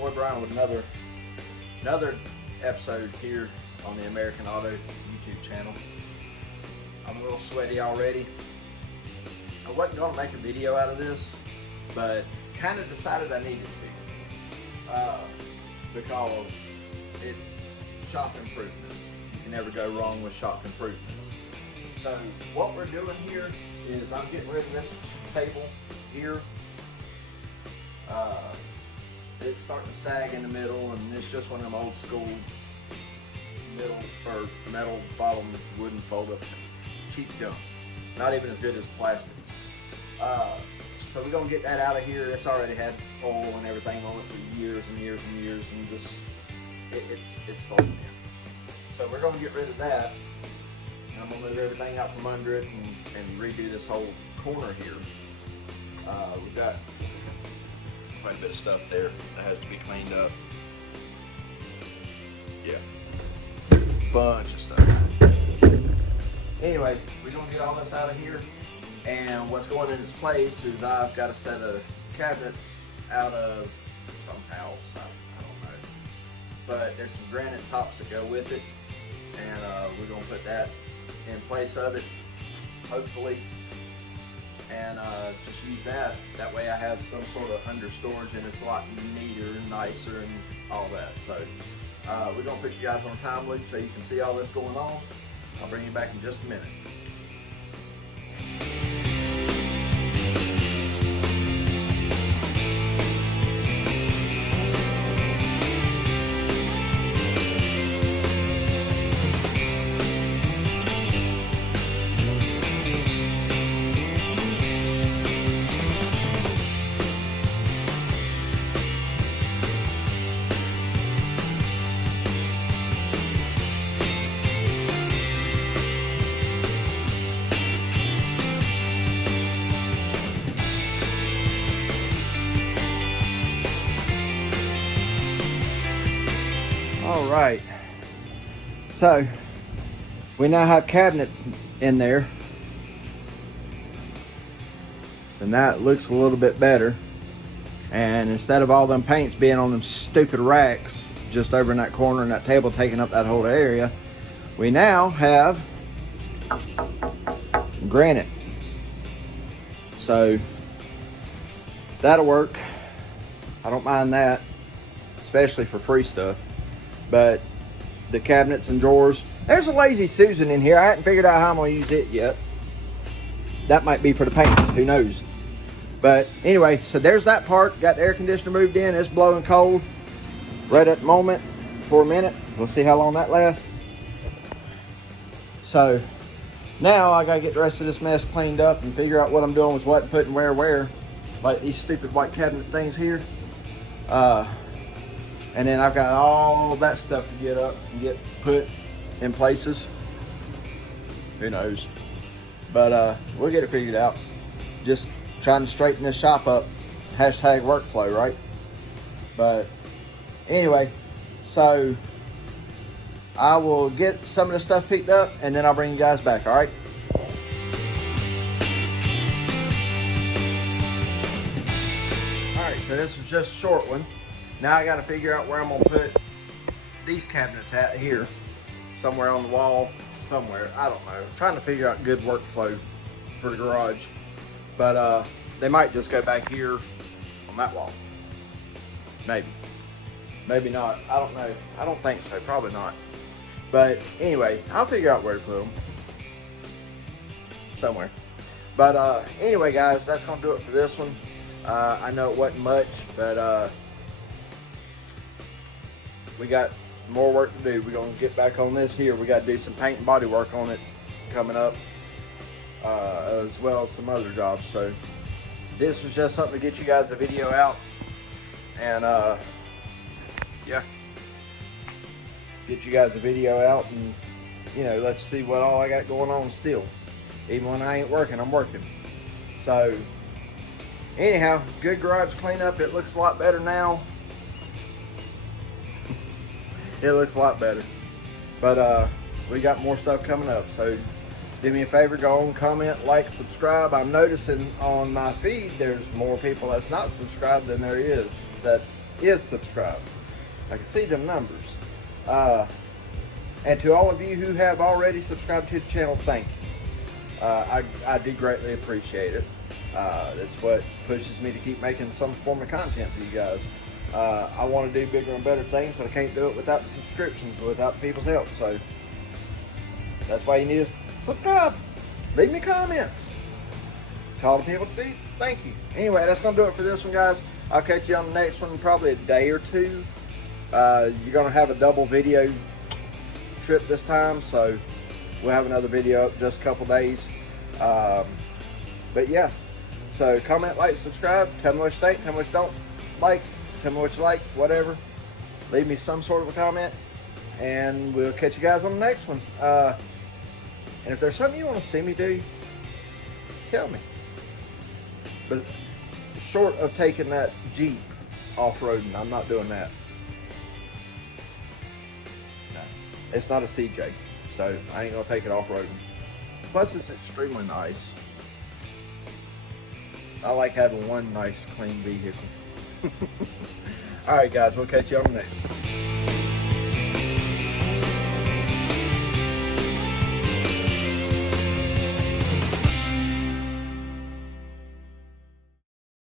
boy Brian with another episode here on the American Auto YouTube channel. I'm a little sweaty already. I wasn't going to make a video out of this, but kind of decided I needed to because it's shop improvements. You can never go wrong with shop improvements. So what we're doing here is I'm getting rid of this table here. It's starting to sag in the middle, and it's just one of them old school metal bottom wooden fold up cheap junk. Not even as good as plastics. So we're gonna get that out of here. It's already had oil and everything on it for years and years and years, and just it's folding in. So we're gonna get rid of that. And I'm gonna move everything out from under it and redo this whole corner here. We've got quite a bit of stuff there that has to be cleaned up. Yeah, bunch of stuff. Anyway, we're gonna get all this out of here, and what's going in its place is I've got a set of cabinets out of some house. I don't know, but there's some granite tops that go with it, and we're gonna put that in place of it, hopefully, and just use that. That way I have some sort of under storage, and it's a lot neater and nicer and all that. So we're gonna put you guys on a time loop so you can see all this going on. I'll bring you back in just a minute. All right, so we now have cabinets in there, so now it looks a little bit better. And instead of all them paints being on them stupid racks just over in that corner and that table taking up that whole area, we now have granite. So that'll work. I don't mind that, especially for free stuff. But the cabinets and drawers, there's a Lazy Susan in here. I hadn't figured out how I'm gonna use it yet. That might be for the paints, who knows. But anyway, so there's that part. Got the air conditioner moved in. It's blowing cold right at the moment for a minute. We'll see how long that lasts. So now I gotta get the rest of this mess cleaned up and figure out what I'm doing with what and putting where. Like these stupid white cabinet things here. And then I've got all that stuff to get up and get put in places. Who knows? But we'll get it figured out. Just trying to straighten this shop up. Hashtag workflow, right? But anyway, so I will get some of the stuff picked up, and then I'll bring you guys back, all right? All right, so this was just a short one. Now I got to figure out where I'm going to put these cabinets at here. Somewhere on the wall, somewhere. I don't know. I'm trying to figure out good workflow for the garage. But they might just go back here on that wall. Maybe. Maybe not. I don't know. I don't think so. Probably not. But anyway, I'll figure out where to put them. Somewhere. But anyway, guys, that's going to do it for this one. I know it wasn't much, but we got more work to do. We're gonna get back on this here. We got to do some paint and body work on it coming up, as well as some other jobs. So this was just something to get you guys a video out, and yeah, get you guys a video out, and you know, let's see what all I got going on still. Even when I ain't working, I'm working. So anyhow, good garage cleanup. It looks a lot better now. It looks a lot better. But we got more stuff coming up. So do me a favor, go on, comment, like, subscribe. I'm noticing on my feed there's more people that's not subscribed than there is that is subscribed. I can see them numbers. And to all of you who have already subscribed to the channel, thank you. I do greatly appreciate it. That's what pushes me to keep making some form of content for you guys. I want to do bigger and better things, but I can't do it without the subscriptions, without people's help. So that's why you need to subscribe. Leave me comments. Tell the people to do. Thank you. Anyway, that's going to do it for this one, guys. I'll catch you on the next one, probably a day or two. You're going to have a double video trip this time, so we'll have another video up just a couple days. But yeah, so comment, like, subscribe. Tell me what you think. Tell me what you don't like. Tell me what you like. Whatever. Leave me some sort of a comment, and we'll catch you guys on the next one. And if there's something you want to see me do, tell me. But short of taking that Jeep off-roading, I'm not doing that. No, it's not a CJ, so I ain't gonna take it off-roading. Plus, it's extremely nice. I like having one nice, clean vehicle. All right, guys, we'll catch you on the next one.